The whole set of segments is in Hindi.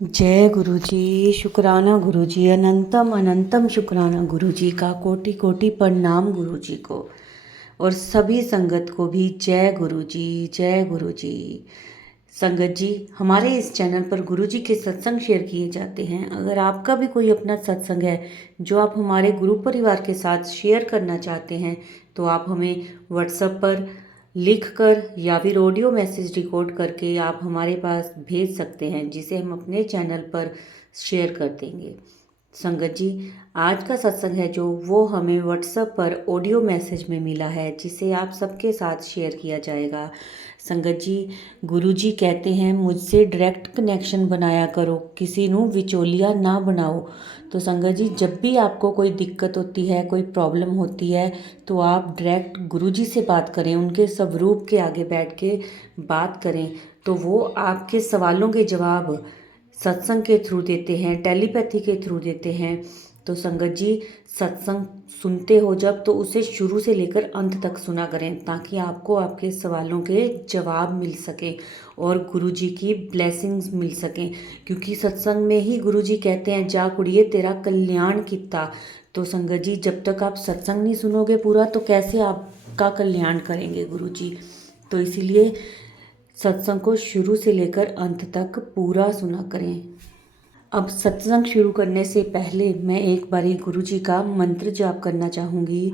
जय गुरु जी। शुक्राना गुरु जी, अनंतम अनंतम शुक्राना गुरु जी का, कोटि कोटि प्रणाम गुरु जी को, और सभी संगत को भी जय गुरु जी। जय गुरु जी। संगत जी, हमारे इस चैनल पर गुरु जी के सत्संग शेयर किए जाते हैं। अगर आपका भी कोई अपना सत्संग है जो आप हमारे गुरु परिवार के साथ शेयर करना चाहते हैं, तो आप हमें व्हाट्सएप पर लिख कर या फिर ऑडियो मैसेज रिकॉर्ड करके आप हमारे पास भेज सकते हैं, जिसे हम अपने चैनल पर शेयर कर देंगे। संगत जी, आज का सत्संग है जो वो हमें व्हाट्सएप पर ऑडियो मैसेज में मिला है, जिसे आप सबके साथ शेयर किया जाएगा। संगत जी, गुरु जी कहते हैं मुझसे डायरेक्ट कनेक्शन बनाया करो, किसी नू विचोलिया ना बनाओ। तो संगत जी, जब भी आपको कोई दिक्कत होती है, कोई प्रॉब्लम होती है, तो आप डायरेक्ट गुरु जी से बात करें, उनके स्वरूप के आगे बैठ के बात करें, तो वो आपके सवालों के जवाब सत्संग के थ्रू देते हैं, टेलीपैथी के थ्रू देते हैं। तो संगत जी, सत्संग सुनते हो जब, तो उसे शुरू से लेकर अंत तक सुना करें, ताकि आपको आपके सवालों के जवाब मिल सके और गुरु जी की ब्लेसिंग्स मिल सकें। क्योंकि सत्संग में ही गुरु जी कहते हैं जा कुड़िए तेरा कल्याण किता। तो संगत जी, जब तक आप सत्संग नहीं सुनोगे पूरा, तो कैसे आपका कल्याण करेंगे गुरु जी। तो इसीलिए सत्संग को शुरू से लेकर अंत तक पूरा सुना करें। अब सत्संग शुरू करने से पहले मैं एक बारी गुरु जी का मंत्र जाप करना चाहूँगी।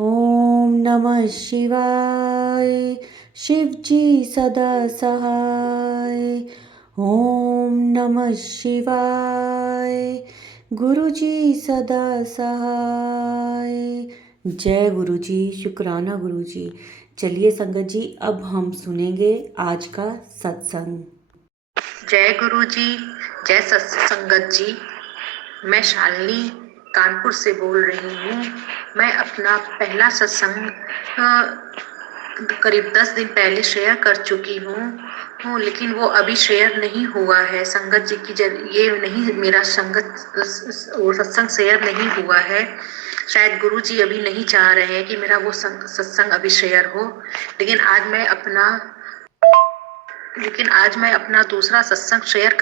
ओम नमः शिवाय, शिव जी सदा सहाय। ओम नमः शिवाय, गुरु जी सदा सहाय। जय गुरु जी। शुक्राना गुरु जी। चलिए संगत जी, अब हम सुनेंगे आज का सत्संग। जय गुरु जी। जय सत्संगत जी। मैं शालिनी कानपुर से बोल रही हूँ। मैं अपना पहला सत्संग करीब 10 दिन पहले शेयर कर चुकी हूँ, लेकिन वो अभी शेयर नहीं हुआ है। संगत जी की ये नहीं, मेरा सत्संग शेयर नहीं हुआ है। शायद गुरु जी अभी नहीं चाह रहे हैं कि मेरा वो सत्संग अभी शेयर हो। लेकिन आज मैं अपना दूसरा सत्संग शेयर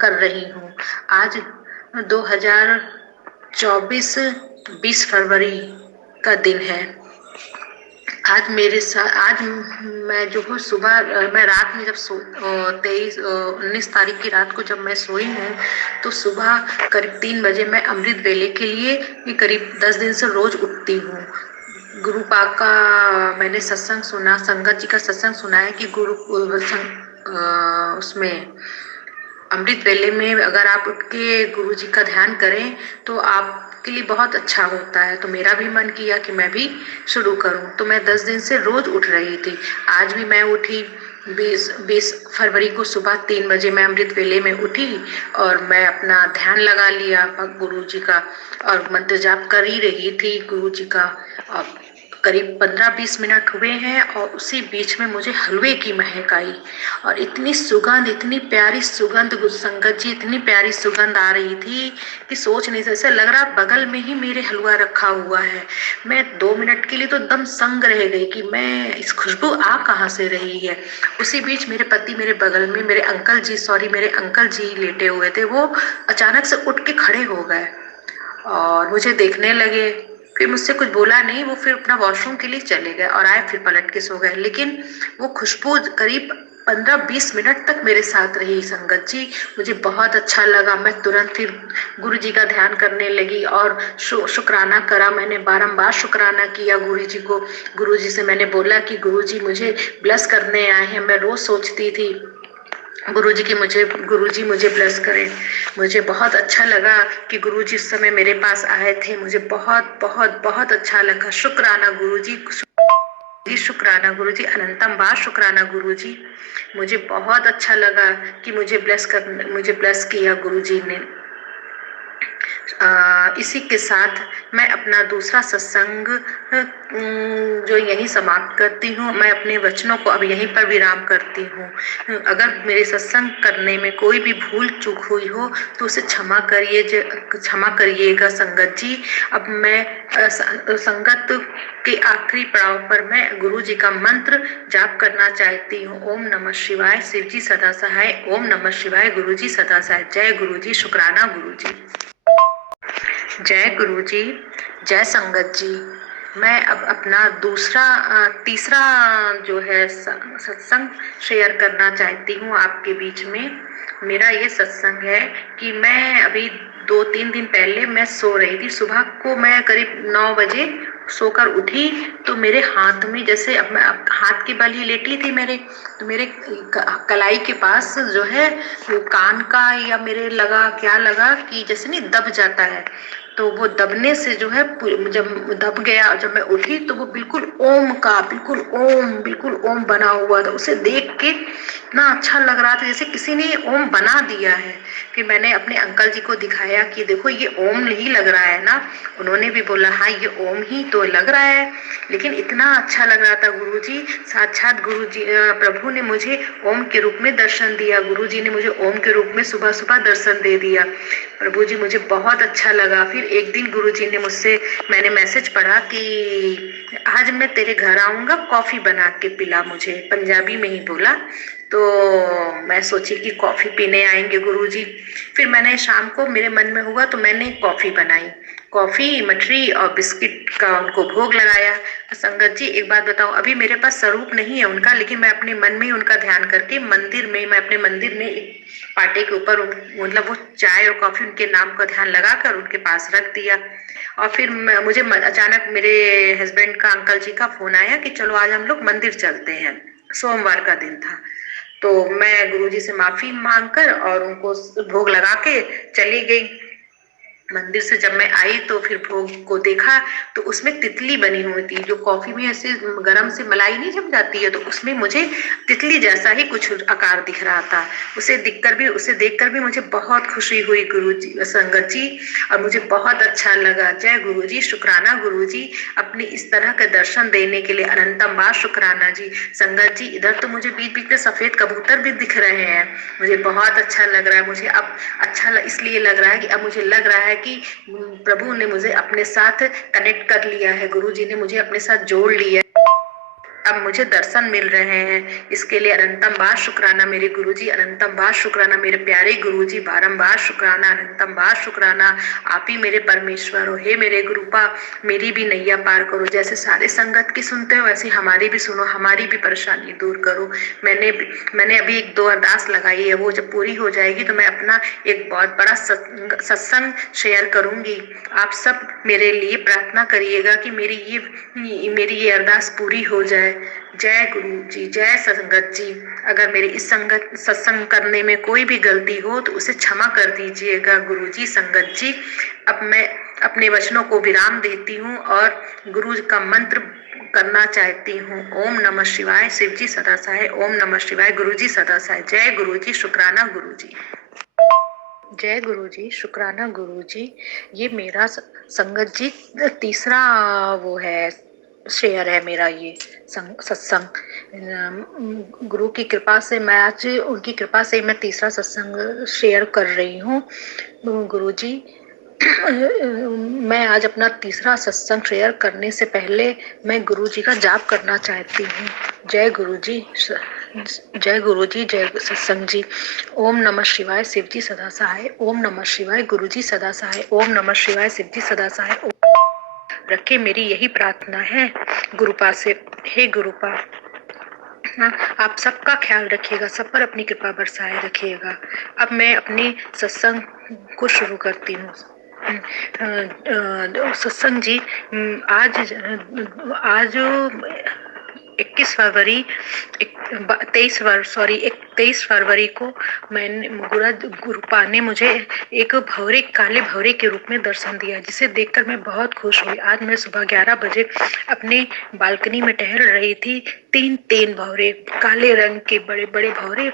कर रही हूँ। आज 2024 20 फरवरी का दिन है। आज मैं जो हूँ सुबह, मैं रात में जब 19 तारीख की रात को जब मैं सोई हूँ, तो सुबह करीब 3 बजे मैं अमृत वेले के लिए करीब 10 दिन से रोज उठती हूँ। गुरु पाक का मैंने सत्संग सुना, संगत जी का सत्संग सुना है कि उसमें अमृत वेले में अगर आप उठ के गुरु जी का ध्यान करें तो आपके लिए बहुत अच्छा होता है। तो मेरा भी मन किया कि मैं भी शुरू करूं, तो मैं 10 दिन से रोज उठ रही थी। आज भी मैं उठी 20 फरवरी को सुबह 3 बजे मैं अमृत वेले में उठी और मैं अपना ध्यान लगा लिया गुरु जी का, और मंत्र जाप कर ही रही थी गुरु जी का। और करीब 15-20 मिनट हुए हैं और उसी बीच में मुझे हलवे की महक आई, और इतनी सुगंध, इतनी प्यारी सुगंध संगत जी, इतनी प्यारी सुगंध आ रही थी कि सोच नहीं सकते। ऐसा लग रहा बगल में ही मेरे हलवा रखा हुआ है। मैं 2 मिनट के लिए तो एकदम संग रह गई कि मैं इस खुशबू आ कहाँ से रही है। उसी बीच मेरे पति मेरे बगल में, मेरे अंकल जी लेटे हुए थे। वो अचानक से उठ के खड़े हो गए और मुझे देखने लगे। फिर मुझसे कुछ बोला नहीं, वो फिर अपना वॉशरूम के लिए चले गए और आए, फिर पलट के सो गए। लेकिन वो खुशबू करीब 15-20 मिनट तक मेरे साथ रही संगत जी। मुझे बहुत अच्छा लगा। मैं तुरंत फिर गुरु जी का ध्यान करने लगी और शुक्राना करा। मैंने बारंबार शुक्राना किया गुरु जी को। गुरु जी से मैंने बोला कि गुरु जी मुझे ब्लेस करने आए हैं। मैं रोज सोचती थी गुरु जी मुझे ब्लेस करें। मुझे बहुत अच्छा लगा कि गुरु जी उस समय मेरे पास आए थे। मुझे बहुत बहुत बहुत अच्छा लगा। शुक्राना गुरु जी, शुक्राना गुरु जी, अनंतम बार शुक्राना गुरु जी। मुझे बहुत अच्छा लगा कि मुझे ब्लेस किया गुरु जी ने। इसी के साथ मैं अपना दूसरा सत्संग जो यहीं समाप्त करती हूँ। मैं अपने वचनों को अब यहीं पर विराम करती हूँ। अगर मेरे सत्संग करने में कोई भी भूल चूक हुई हो तो उसे क्षमा करिएगा संगत जी। अब मैं संगत के आखिरी पड़ाव पर मैं गुरु जी का मंत्र जाप करना चाहती हूँ। ओम नमः शिवाय, शिव जी सदा सहाय। ओम नमः शिवाय, गुरु जी सदा सहाय। जय गुरु जी, शुक्राना गुरु जी। जय गुरु जी, जय संगत जी। मैं अब अपना तीसरा जो है सत्संग शेयर करना चाहती हूँ आपके बीच में। मेरा ये सत्संग है कि मैं अभी 2-3 दिन पहले मैं सो रही थी। सुबह को मैं करीब 9 बजे सोकर उठी तो मेरे हाथ में जैसे अब मैं हाथ के बल ही लेटी थी मेरे, तो मेरे कलाई के पास जो है कान का या मेरे क्या लगा कि जैसे नहीं दब जाता है, तो वो दबने से जो है जब दब गया, जब मैं उठी तो वो बिल्कुल ओम बना हुआ था। उसे देख के इतना अच्छा लग रहा था जैसे किसी ने ओम बना दिया है। फिर मैंने अपने अंकल जी को दिखाया कि देखो ये ओम नहीं लग रहा है ना। उन्होंने भी बोला हाँ ये ओम ही तो लग रहा है। लेकिन इतना अच्छा लग रहा था। गुरुजी साक्षात गुरुजी प्रभु ने मुझे ओम के रूप में दर्शन दिया। गुरुजी ने मुझे ओम के रूप में सुबह सुबह दर्शन दे दिया। प्रभु जी मुझे बहुत अच्छा लगा। फिर एक दिन गुरुजी ने मैंने मैसेज पढ़ा कि आज मैं तेरे घर आऊंगा, कॉफी बना के पिला मुझे। पंजाबी में ही बोला। तो मैं सोची कि कॉफी पीने आएंगे गुरुजी। फिर मैंने शाम को मेरे मन में हुआ तो मैंने कॉफी बनाई। कॉफी, मठरी और बिस्किट का उनको भोग लगाया। संगत जी एक बात बताऊं, अभी मेरे पास स्वरूप नहीं है उनका, लेकिन मैं अपने मन में ही उनका ध्यान करके मैं अपने मंदिर में एक पाटे के ऊपर मतलब वो चाय और कॉफी उनके नाम का ध्यान लगाकर उनके पास रख दिया। और फिर मुझे अचानक मेरे हस्बैंड का, अंकल जी का फोन आया कि चलो आज हम लोग मंदिर चलते हैं। सोमवार का दिन था। तो मैं गुरुजी से माफी मांगकर और उनको भोग लगा के चली गई। मंदिर से जब मैं आई तो फिर भोग को देखा तो उसमें तितली बनी हुई थी। जो कॉफी में ऐसे गरम से मलाई नहीं जम जाती है, तो उसमें मुझे तितली जैसा ही कुछ आकार दिख रहा था। उसे देखकर भी मुझे बहुत खुशी हुई गुरुजी, संगत जी, और मुझे बहुत अच्छा लगा। जय गुरुजी, शुक्राना गुरुजी, अपने इस तरह का दर्शन देने के लिए अनंतम बार शुक्राना जी। संगत जी इधर तो मुझे बीच बीच में सफेद कबूतर भी दिख रहे हैं। मुझे बहुत अच्छा लग रहा है। मुझे अब इसलिए लग रहा है कि अब मुझे लग रहा है कि प्रभु ने मुझे अपने साथ कनेक्ट कर लिया है। गुरु जी ने मुझे अपने साथ जोड़ लिया। अब मुझे दर्शन मिल रहे हैं। इसके लिए अनंतम बार शुक्राना मेरे गुरुजी, अनंतम बार शुक्राना मेरे प्यारे गुरुजी, बारंबार शुक्राना, अनंतम बार शुक्राना। आप ही मेरे परमेश्वर हो। हे मेरे गुरुपा, मेरी भी नैया पार करो। जैसे सारे संगत की सुनते हो वैसे हमारी भी सुनो, हमारी भी परेशानी दूर करो। मैंने अभी 1-2 अरदास लगाई है, वो जब पूरी हो जाएगी तो मैं अपना एक बहुत बड़ा सत्संग शेयर करूंगी। आप सब मेरे लिए प्रार्थना करिएगा कि मेरी ये अरदास पूरी हो जाए। जय गुरु जी, जय संगत जी। अगर मेरे इस सत्संग करने में कोई भी गलती हो तो उसे क्षमा कर दीजिएगा गुरु जी, संगत जी। अब मैं अपने वचनों को विराम देती हूँ और गुरु का मंत्र करना चाहती हूँ। ओम नमः शिवाय, शिव जी सदा सहाय। ओम नमः शिवाय, गुरु जी सदा सहाय। जय गुरु जी, शुक्राना गुरु जी। जय गुरु जी, शुक्राना गुरु जी। ये मेरा संगत जी तीसरा वो है शेयर है मेरा ये सत्संग। गुरु की कृपा से उनकी कृपा से मैं तीसरा सत्संग शेयर कर रही हूँ। गुरु जी मैं आज अपना तीसरा सत्संग शेयर करने से पहले मैं गुरु जी का जाप करना चाहती हूँ। जय गुरु जी, जय गुरु जी, जय सत्संग जी। ओम नमः शिवाय, शिव जी सदा सहाय। ओम नमः शिवाय, गुरु जी सदा सहाय। ओम नमः शिवाय, शिव जी सदा सहाय। रखे मेरी यही प्रार्थना है गुरुपा से। हे गुरुपा, आप सबका ख्याल रखिएगा, सब पर अपनी कृपा बरसाए रखिएगा। अब मैं अपने सत्संग को शुरू करती हूँ। सत्संग जी, आज 23 फरवरी को मैंने गुरुपा ने मुझे एक काले भंवरे के रूप में दर्शन दिया, जिसे देखकर मैं बहुत खुश हुई। आज मैं सुबह 11 बजे अपने बालकनी में टहल रही थी। 3 भंवरे, काले रंग के बड़े बड़े भंवरे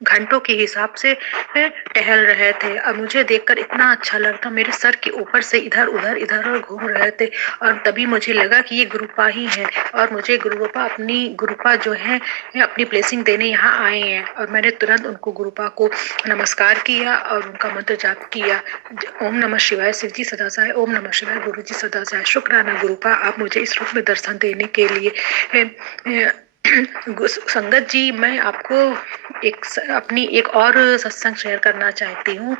घंटों के हिसाब से टहल रहे थे और मुझे देखकर इतना अच्छा लगता, मेरे सर के ऊपर से इधर उधर घूम रहे थे। और तभी मुझे लगा कि ये गुरुपा ही है और मुझे गुरुपा जो है अपनी ब्लेसिंग देने यहाँ आए हैं। और मैंने तुरंत उनको गुरुपा को नमस्कार किया और उनका मंत्र जाप किया। ओम नमः शिवाय, शिव जी सदा सहाय। ओम नमः शिवाय, गुरु जी सदा सहाय। शुक्राना गुरुपा, आप मुझे इस रूप में दर्शन देने के लिए। संगत जी, मैं आपको अपनी एक और सत्संग शेयर करना चाहती हूँ।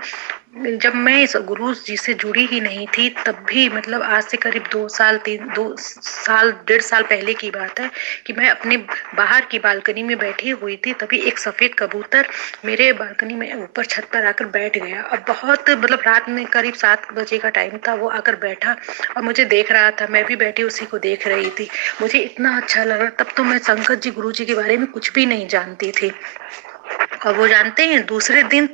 जब मैं इस गुरु जी से जुड़ी ही नहीं थी, तब भी मतलब आज से करीब 2 साल 1.5 साल पहले की बात है कि मैं अपने बाहर की बालकनी में बैठी हुई थी। तभी एक सफेद कबूतर मेरे बालकनी में ऊपर छत पर आकर बैठ गया। अब बहुत मतलब रात में करीब 7 बजे का टाइम था, वो आकर बैठा और मुझे देख रहा था। मैं भी बैठी उसी को देख रही थी। मुझे इतना अच्छा लगा। तब तो मैं संकट जी गुरु जी के बारे में कुछ भी नहीं जानती थी। और वो जानते हैं, दूसरे दिन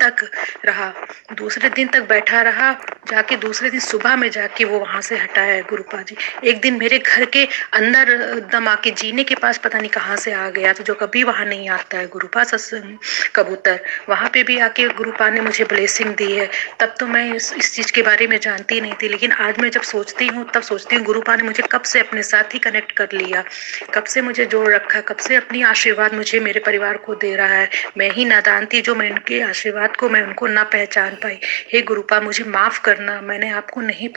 तक बैठा रहा। जाके दूसरे दिन सुबह में जाके वो वहां से हटा है गुरुपा जी। एक दिन मेरे घर के अंदर एकदम आके जीने के पास पता नहीं कहाँ से आ गया, तो जो कभी वहां नहीं आता है गुरुपा सत्संग कबूतर, वहां पे भी आके गुरुपा ने मुझे ब्लेसिंग दी है। तब तो मैं इस चीज के बारे में जानती नहीं थी, लेकिन आज मैं जब सोचती हूँ तब सोचती हूँ गुरुपा ने मुझे कब से अपने साथ ही कनेक्ट कर लिया, कब से मुझे जोड़ रखा, कब से अपनी आशीर्वाद मुझे मेरे परिवार को दे रहा है। मैं ही नादान थी जो मैं उनके आशीर्वाद को मैं उनको ना पहचान पाई। हे गुरुपा, मुझे माफ करना, मैं आपको नहीं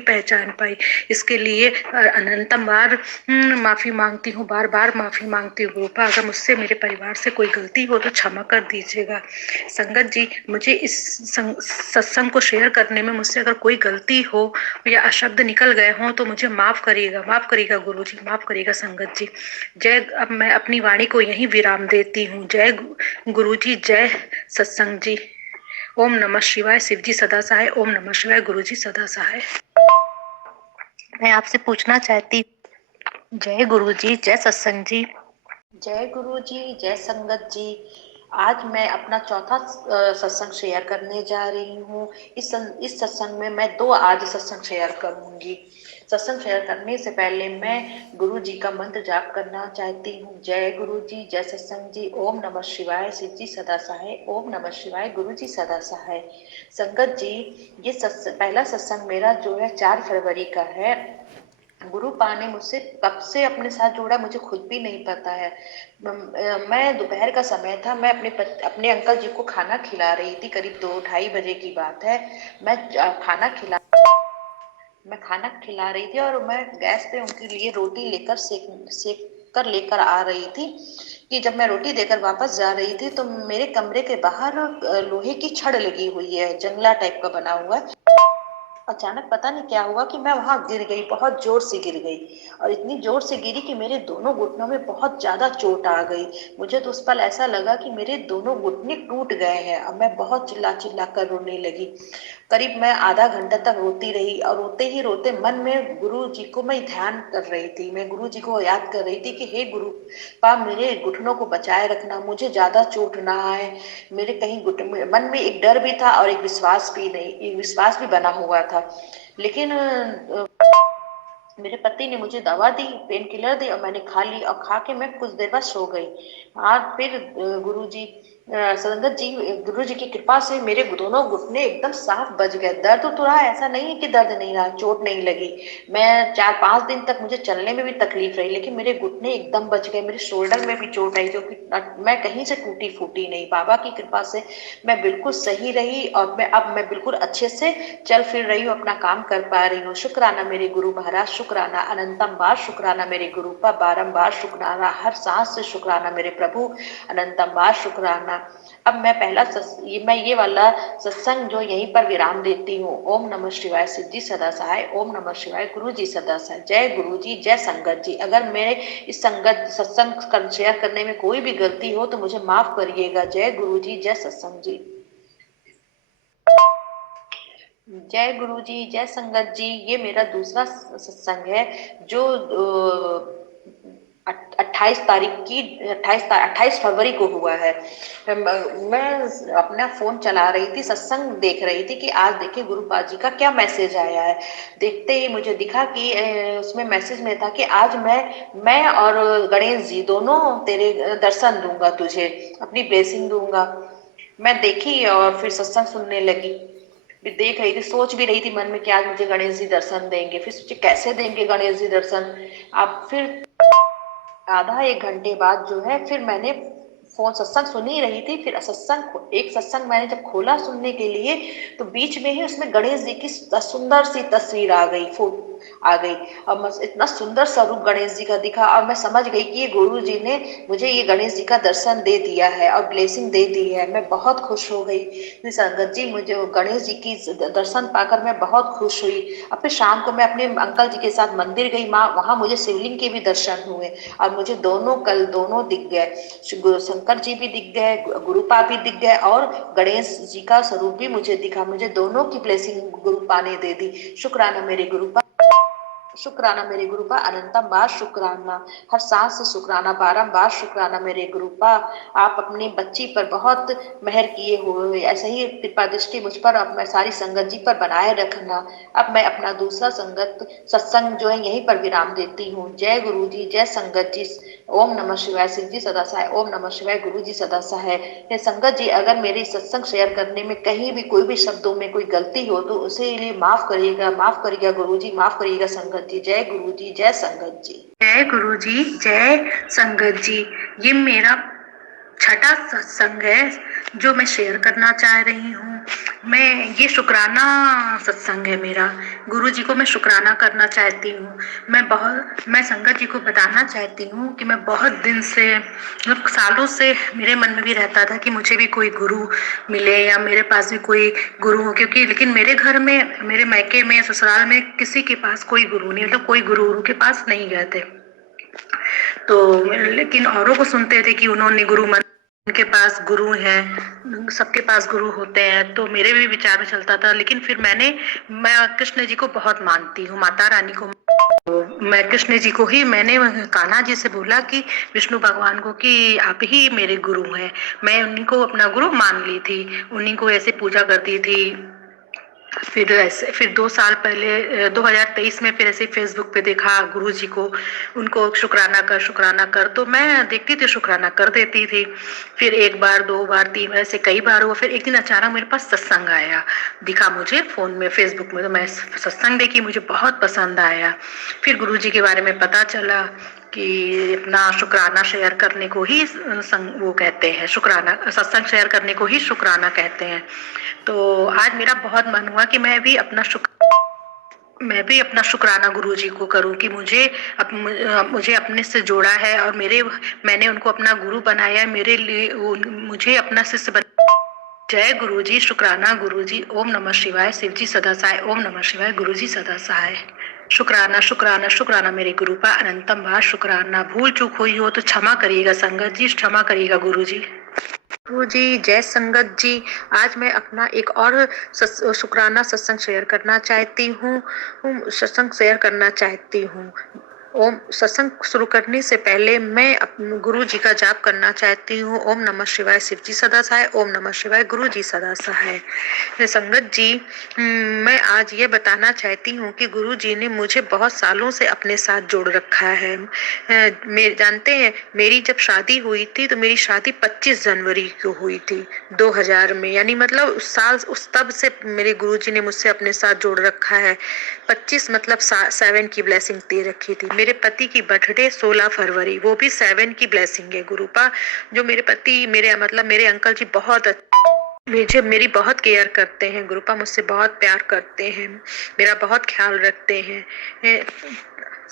पहचान पाई। इसके लिए अनंतम बार माफी मांगती हूँ, बार बार माफी मांगती हूँ गुरुपा। अगर मुझसे मेरे परिवार से कोई गलती हो तो क्षमा कर दीजिएगा। संगत जी, मुझे इस सत्संग को शेयर करने में मुझसे अगर कोई गलती हो या अशब्द निकल गए हों तो मुझे माफ करिएगा गुरु जी, माफ करिएगा संगत जी। जय। अब मैं अपनी वाणी को यहीं विराम देती हूँ। जय गुरु जी, जय सत्संग जी। ओम नमः शिवाय, शिव जी सदा सहाय। ओम नमः शिवाय, गुरु जी सदा सहाय। मैं आपसे पूछना चाहती, जय गुरु जी, जय सत्संग जी। जय गुरु जी, जय संगत जी। आज मैं अपना चौथा सत्संग शेयर करने जा रही हूँ। इस सत्संग में मैं 2 आज सत्संग शेयर करूंगी। सत्संग शेयर करने से पहले मैं गुरु जी का मंत्र जाप करना चाहती हूँ। जय गुरु जी, जय सत्संग जी। ओम नमः शिवाय, शिव जी सदा सहाय। ओम नमः शिवाय, गुरु जी सदा सहाय। संगत जी, ये पहला सत्संग मेरा जो है 4 फरवरी का है। गुरुपा ने मुझसे कब से अपने साथ जोड़ा मुझे खुद भी नहीं पता है। मैं दोपहर का समय था, मैं अपने अंकल जी को खाना खिला रही थी। करीब 2-2:30 बजे की बात है। मैं खाना खिला रही थी और मैं गैस पे उनके लिए रोटी लेकर सेक कर लेकर आ रही थी कि जब मैं रोटी देकर वापस जा रही थी तो मेरे कमरे के बाहर लोहे की छड़ लगी हुई है, जंगला टाइप का बना हुआ है। अचानक पता नहीं क्या हुआ कि मैं वहां गिर गई, बहुत जोर से गिर गई और इतनी जोर से गिरी कि मेरे दोनों घुटनों में बहुत ज्यादा चोट आ गई। मुझे तो उस पल ऐसा लगा कि मेरे दोनों घुटने टूट गए हैं। अब मैं बहुत चिल्ला चिल्ला कर रोने लगी। करीब मैं आधा घंटा तक रोती रही और रोते ही रोते मन में गुरु जी को मैं ध्यान कर रही थी। मैं गुरु जी को याद कर रही थी कि हे गुरु पा, मेरे घुटनों को बचाए रखना, मुझे ज्यादा चोट ना आए। मेरे कहीं मन में एक डर भी था और एक विश्वास भी बना हुआ था। लेकिन मेरे पति ने मुझे दवा दी, पेन किलर दी और मैंने खा ली और खा के मैं कुछ देर बाद सो गई। आज फिर गुरु जी संगत जी, गुरु जी की कृपा से मेरे दोनों घुटने एकदम साफ बच गए। दर्द तो रहा, ऐसा नहीं है कि दर्द नहीं रहा, चोट नहीं लगी। मैं 4-5 दिन तक मुझे चलने में भी तकलीफ रही, लेकिन मेरे घुटने एकदम बच गए। मेरे शोल्डर में भी चोट आई जो कि मैं कहीं से टूटी फूटी नहीं। बाबा की कृपा से मैं बिल्कुल सही रही और मैं बिल्कुल अच्छे से चल फिर रही हूँ, अपना काम कर पा रही हूँ। शुक्राना मेरे गुरु महाराज, शुक्राना अनंतम बार, शुक्राना मेरे गुरु का बारंबार, शुक्राना हर सांस से, शुक्राना मेरे प्रभु अनंतम बार, शुक्राना। अब मैं ये वाला सत्संग जो यहीं पर विराम देती हूँ। ओम नमः शिवाय, सिद्धि सदा सहाय। ओम नमः शिवाय, गुरु जी सदा सहाय। जय गुरु जी, जय संगत जी। अगर मेरे इस सत्संग शेयर करने में कोई भी गलती हो तो मुझे माफ करिएगा। जय गुरु जी, जय सत्संग जी। जय गुरु जी, जय संगत जी। ये मेरा दूसरा सत्संग है जो 28 तारीख की 28 फरवरी को हुआ है। मैं अपना फोन चला रही थी, सत्संग देख रही थी कि आज देखिए गुरुपाद जी का क्या मैसेज आया है। देखते ही मुझे दिखा कि उसमें मैसेज में था कि आज मैं और गणेश जी दोनों तेरे दर्शन दूंगा, तुझे अपनी ब्लेसिंग दूंगा। मैं देखी और फिर सत्संग सुनने लगी। भी देख रही थी, सोच भी रही थी मन में कि आज मुझे गणेश जी दर्शन देंगे। फिर सोचे कैसे देंगे गणेश जी दर्शन। अब फिर आधा एक घंटे बाद जो है फिर मैंने फोन, सत्संग सुन ही रही थी, फिर एक सत्संग मैंने जब खोला सुनने के लिए, तो बीच में ही उसमें गणेश जी की सुंदर सी तस्वीर आ गई, फोटो आ गई। और इतना सुंदर स्वरूप गणेश जी का दिखा और मैं समझ गई कि ये गुरु जी ने मुझे ये गणेश जी का दर्शन दे दिया है और ब्लेसिंग दे दी है। मैं बहुत खुश हो गई संगत जी, मुझे गणेश जी की दर्शन पाकर मैं बहुत खुश हुई। अब फिर शाम को मैं अपने अंकल जी के साथ मंदिर गई, माँ वहां मुझे शिवलिंग के भी दर्शन हुए और मुझे कल दोनों दिख गए। शंकर जी भी दिख गए, गुरुपा भी दिख गए और गणेश जी का स्वरूप भी मुझे दिखा। मुझे दोनों की ब्लेसिंग गुरुपा ने दे दी। शुक्राना मेरे गुरुपा, शुक्राना मेरे गुरुपा, अनंतम बार शुक्राना, हर सांस से शुक्राना, बारंबार शुक्राना मेरे गुरुपा। आप अपनी बच्ची पर बहुत मेहर किए हुए, ऐसे ही कृपा दृष्टि मुझ पर और मैं सारी संगत जी पर बनाए रखना। अब मैं अपना दूसरा संगत सत्संग जो है यहीं पर विराम देती हूँ। जय गुरु जी, जय संगत जी। ओम नमः शिवाय। शिव जी सदा सहाय। ओम नमः शिवाय। गुरु जी सदा सहाय। ये संगत जी, अगर मेरी सत्संग शेयर करने में कहीं भी कोई भी शब्दों में कोई गलती हो तो उसे लिए माफ करिएगा, माफ करिएगा गुरु जी, माफ करिएगा संगत जी। जय गुरु जी, जय संगत जी। जय गुरु जी, जय संगत जी। ये मेरा छठा सत्संग है जो मैं शेयर करना चाह रही हूँ। ये शुक्राना सत्संग है मेरा। गुरु जी को मैं शुक्राना करना चाहती हूँ। मैं संगत जी को बताना चाहती हूँ कि मैं बहुत दिन से, मतलब सालों से मेरे मन में भी रहता था कि मुझे भी कोई गुरु मिले या मेरे पास भी कोई गुरु हो, क्योंकि लेकिन मेरे घर में, मेरे मायके में, ससुराल में किसी के पास कोई गुरु नहीं, मतलब कोई गुरु के पास नहीं गए थे। तो लेकिन औरों को सुनते थे कि उन्होंने गुरु मन, उनके पास गुरु हैं, सबके पास गुरु होते हैं। तो मेरे भी विचार में चलता था, लेकिन फिर मैं कृष्ण जी को बहुत मानती हूँ, माता रानी को। मैं कृष्ण जी को ही, मैंने कान्हा जी से बोला कि विष्णु भगवान को कि आप ही मेरे गुरु हैं। मैं उन्हीं को अपना गुरु मान ली थी, उन्हीं को ऐसे पूजा करती थी। फिर 2 साल पहले 2023 में फिर ऐसे फेसबुक पे देखा गुरु जी को, उनको शुक्राना कर, तो मैं देखती थी, शुक्राना कर देती थी। फिर 1 बार 2 बार 3 बार ऐसे कई बार हुआ। फिर एक दिन अचानक मेरे पास सत्संग आया, दिखा मुझे फोन में, फेसबुक में। तो मैं सत्संग देखी, मुझे बहुत पसंद आया। फिर गुरु जी के बारे में पता चला कि अपना शुक्राना शेयर करने को ही वो कहते हैं, शुक्राना सत्संग शेयर करने को ही शुक्राना कहते हैं। तो आज मेरा बहुत मन हुआ कि मैं भी अपना शुक्राना गुरु जी को करूं कि मुझे अपने से जोड़ा है और मैंने उनको अपना गुरु बनाया है, मेरे लिए मुझे अपना शिष्य बना। जय गुरु जी, शुक्राना गुरु जी। ओम नमः शिवाय। शिव जी सदा सहाय। ओम नमः शिवाय। गुरु जी सदा सहाय। शुक्राना शुक्राना शुक्राना मेरे गुरु का, अनंतम बार शुक्राना। भूल चूक हुई हो तो क्षमा करिएगा संगत जी, क्षमा करिएगा गुरु जी। गुरु जी, जय संगत जी। आज मैं अपना एक और शुक्राना सत्संग शेयर करना चाहती हूँ। ओम सत्संग शुरू करने से पहले मैं अपने गुरु जी का जाप करना चाहती हूँ। ओम नमः शिवाय। शिव जी सदा सहाय। ओम नमः शिवाय। गुरु जी सदा सहाय। संगत जी, मैं आज ये बताना चाहती हूँ कि गुरु जी ने मुझे बहुत सालों से अपने साथ जोड़ रखा है। जानते हैं, मेरी जब शादी हुई थी तो मेरी शादी 25 जनवरी को हुई थी 2000 में, यानी मतलब उस तब से मेरे गुरुजी ने मुझसे अपने साथ जोड़ रखा है। 25 मतलब 7 की ब्लेसिंग दे रखी थी। मेरे पति की बर्थडे 16 फरवरी, वो भी 7 की ब्लेसिंग है गुरुपा। जो मेरे पति, मेरे अंकल जी मेरी बहुत केयर करते हैं गुरुपा, मुझसे बहुत प्यार करते हैं, मेरा बहुत ख्याल रखते हैं।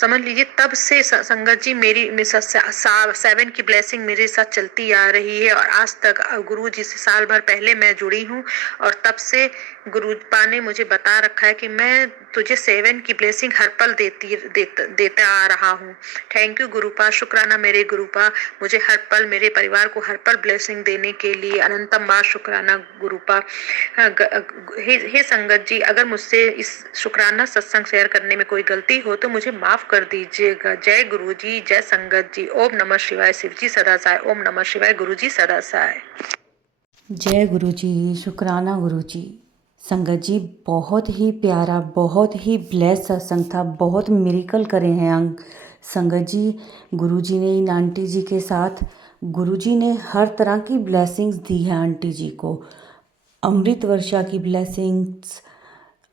समझ लीजिए तब से संगत जी मेरी 7 की ब्लेसिंग मेरे साथ चलती आ रही है और आज तक गुरु जी से साल भर पहले मैं जुड़ी हूँ और तब से गुरुपा ने मुझे बता रखा है कि मैं तुझे 7 की ब्लेसिंग हर पल देता आ रहा हूँ। थैंक यू गुरुपा, शुक्राना मेरे गुरुपा, मुझे हर पल, मेरे परिवार को हर पल ब्लेसिंग देने के लिए अनंतम बार शुक्राना गुरुपा। हे संगत जी, अगर मुझसे इस शुक्राना सत्संग शेयर करने में कोई गलती हो तो मुझे माफ कर दीजिएगा। जय गुरु जी, जय संगत जी। ओम नमः शिवाय। शिव जी सदा सहाय। ओम नमः शिवाय। गुरु जी सदा सहाय। जय गुरु जी, शुक्राना गुरु जी। संगत जी, बहुत ही प्यारा, बहुत ही ब्लेस सत्संग था, बहुत मिरेकल करे हैं संगत जी। गुरु जी ने इन आंटी जी के साथ, गुरु जी ने हर तरह की ब्लेसिंग्स दी है आंटी जी को। अमृत वर्षा की ब्लेसिंग्स,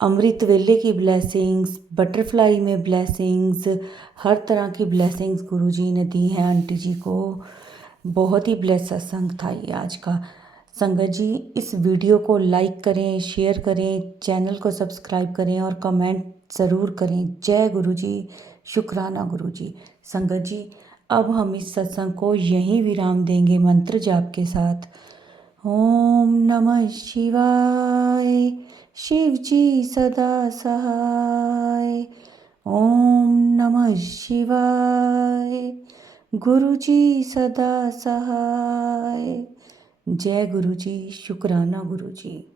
अमृत वेले की ब्लेसिंग्स, बटरफ्लाई में ब्लेसिंग्स, हर तरह की ब्लेसिंग्स गुरु जी ने दी हैं आंटी जी को। बहुत ही ब्लेस सत्संग था ये आज का। संगत जी, इस वीडियो को लाइक करें, शेयर करें, चैनल को सब्सक्राइब करें और कमेंट ज़रूर करें। जय गुरु जी, शुक्राना गुरु जी। संगत जी, अब हम इस सत्संग को यहीं विराम देंगे मंत्र जाप के साथ। ओम नमः शिवाय। शिव जी सदा सहाय। ओम नमः शिवाय। गुरु जी सदा सहाय। जय गुरु जी, शुक्राना गुरु जी।